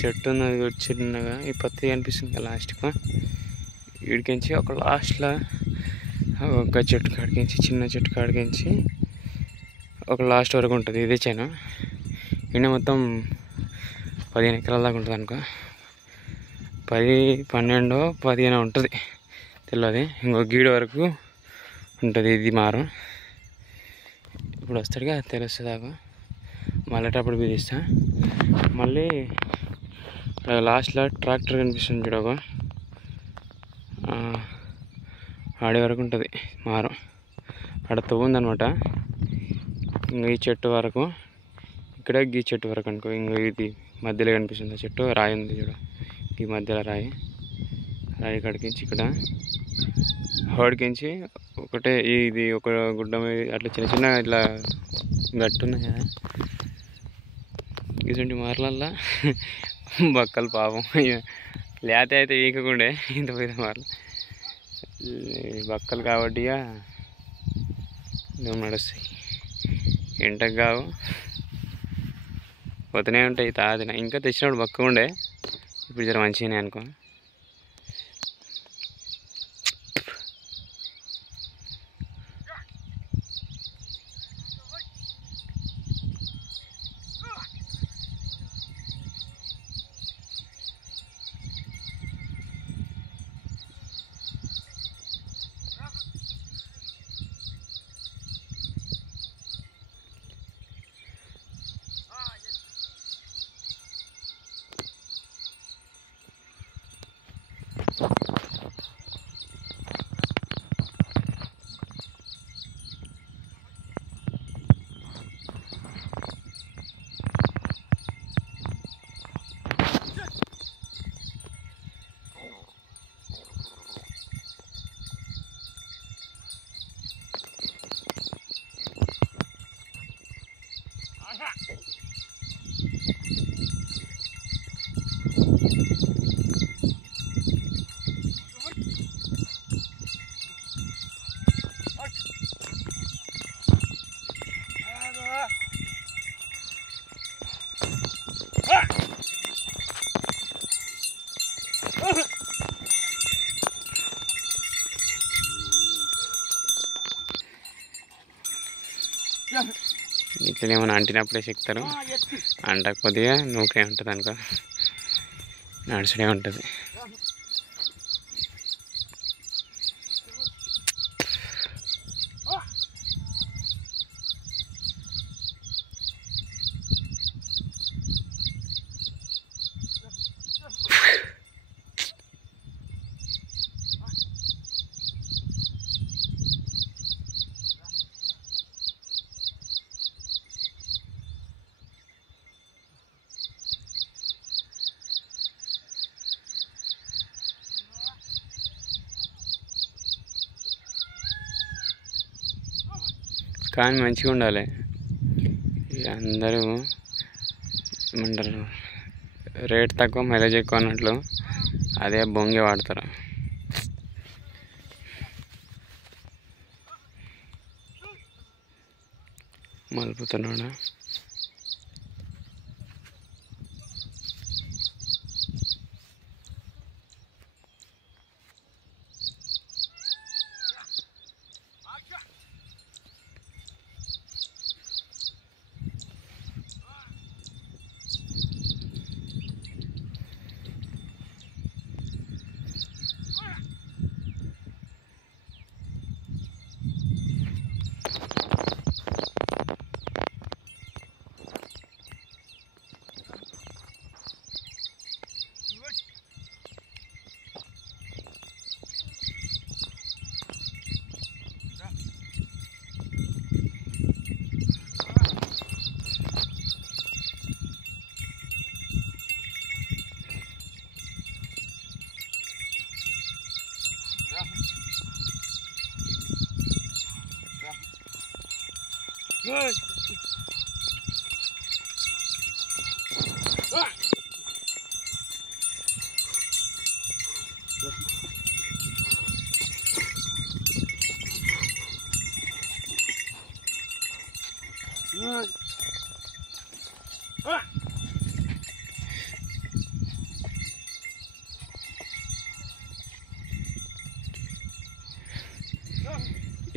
చెట్టు ఉన్నది చిన్నగా, ఈ పత్తి కనిపిస్తుంది లాస్ట్కు. వీడికించి ఒక లాస్ట్లో ఒక చెట్టు కాడికించి, చిన్న చెట్టు కాడికించి ఒక లాస్ట్ వరకు ఉంటుంది. ఇదే చేను. ఈయన మొత్తం 15 ఎకరాల దాకా ఉంటుంది అనుకో. 10, 12, 15 ఉంటుంది తెలియదు. ఇంకో గీడ వరకు ఉంటుంది ఇది మారం. ఇప్పుడు వస్తాడుగా తెలుస్తుంది దాకా. మళ్ళీ అప్పుడు బిగిస్తా. మళ్ళీ లాస్ట్లో ట్రాక్టర్ కనిపిస్తుంది చూడగా, ఆడే వరకు ఉంటుంది మారం. ఆడ తవ్వుందనమాట. ఇంకా ఈ చెట్టు వరకు, ఇక్కడ ఈ చెట్టు వరకు అనుకో. ఇంకా ఇది మధ్యలో కనిపిస్తుంది చెట్టు, రాయి ఉంది చూడ, ఈ మధ్యలో రాయి కడికించి ఇక్కడ హోడికించి ఒకటే ఇది ఒక గుడ్డ మీద అట్లా చిన్న చిన్న ఇట్లా గట్టున్నాయి కదా, ఇటువంటి మార్లల్లా బక్కలు పాపం లేత అయితే వీకకుండే ఇంత పోయిన మార్లు బక్కలు కాబట్టి ఇక నడుస్తాయి. ఎంటకు కావు పోతూనే ఉంటాయి. తాదిన ఇంకా తెచ్చినప్పుడు బక్క ఉండే, ఇప్పుడు జర మంచిగానే అనుకో. ఇట్లనే ఏమైనా అంటినప్పుడే చెక్తారు, అంటకపోతే నూకే ఉంటుంది అనుకో, నడుచుడే ఉంటుంది. కానీ మంచిగా ఉండాలి. అందరూ ఏమంటారు, రేట్ తక్కువ మైలేజ్ ఎక్కువ అన్నట్లు అదే బొంగే వాడతారు. మలుపుతున్నాడా Good.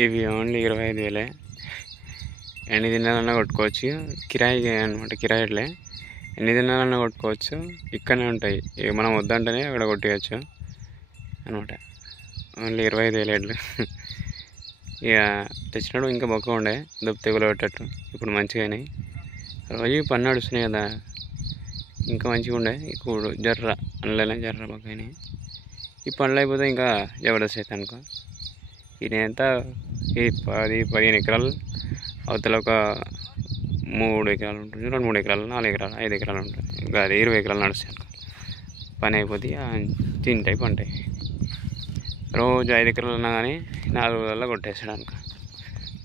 ఇవి ఓన్లీ 25,000. ఎన్ని దినాలన్నా కొట్టుకోవచ్చు. కిరాయి అనమాట, కిరాయిలే. ఎన్ని దినాలన్నా కొట్టుకోవచ్చు. ఇక్కడనే ఉంటాయి. ఇక మనం వద్దంటేనే అక్కడ కొట్టేయచ్చు అనమాట. ఓన్లీ 25,000 ఎడ్లు. ఇక తెచ్చినప్పుడు ఇంకా బొక్క ఉండే తెగులు పెట్టట్టు. ఇప్పుడు మంచిగా అయినాయి. రోజు పని నడుస్తున్నాయి కదా, ఇంకా మంచిగా ఉండే. ఇప్పుడు జర్ర అందులోనే జర్ర బొక్క అయినాయి. ఈ పనులు అయిపోతే ఇంకా జబర్దస్త్ అవుతుంది అనుకో. ఇదంతా ఈ 10-15 ఎకరాలు, అవతల ఒక 3 ఎకరాలు ఉంటుంది, 2-3 ఎకరాలు, 4 ఎకరాలు, 5 ఎకరాలు ఉంటుంది. ఇంకా అది 20 ఎకరాలు నడుస్తాయి అనుకో. పని అయిపోతే తింటాయి పంటాయి. రోజు 5 ఎకరాలు ఉన్నా కానీ 4 రోజుల్లో కొట్టేస్తాడు అనుకో.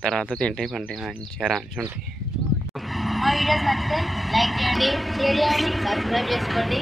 తర్వాత తింటాయి పంటాయి, మంచిగా రాంచి ఉంటాయి. మా వీడియోస్ నచ్చితే లైక్ చేయండి, షేర్ చేయండి, సబ్స్క్రైబ్ చేసుకోండి.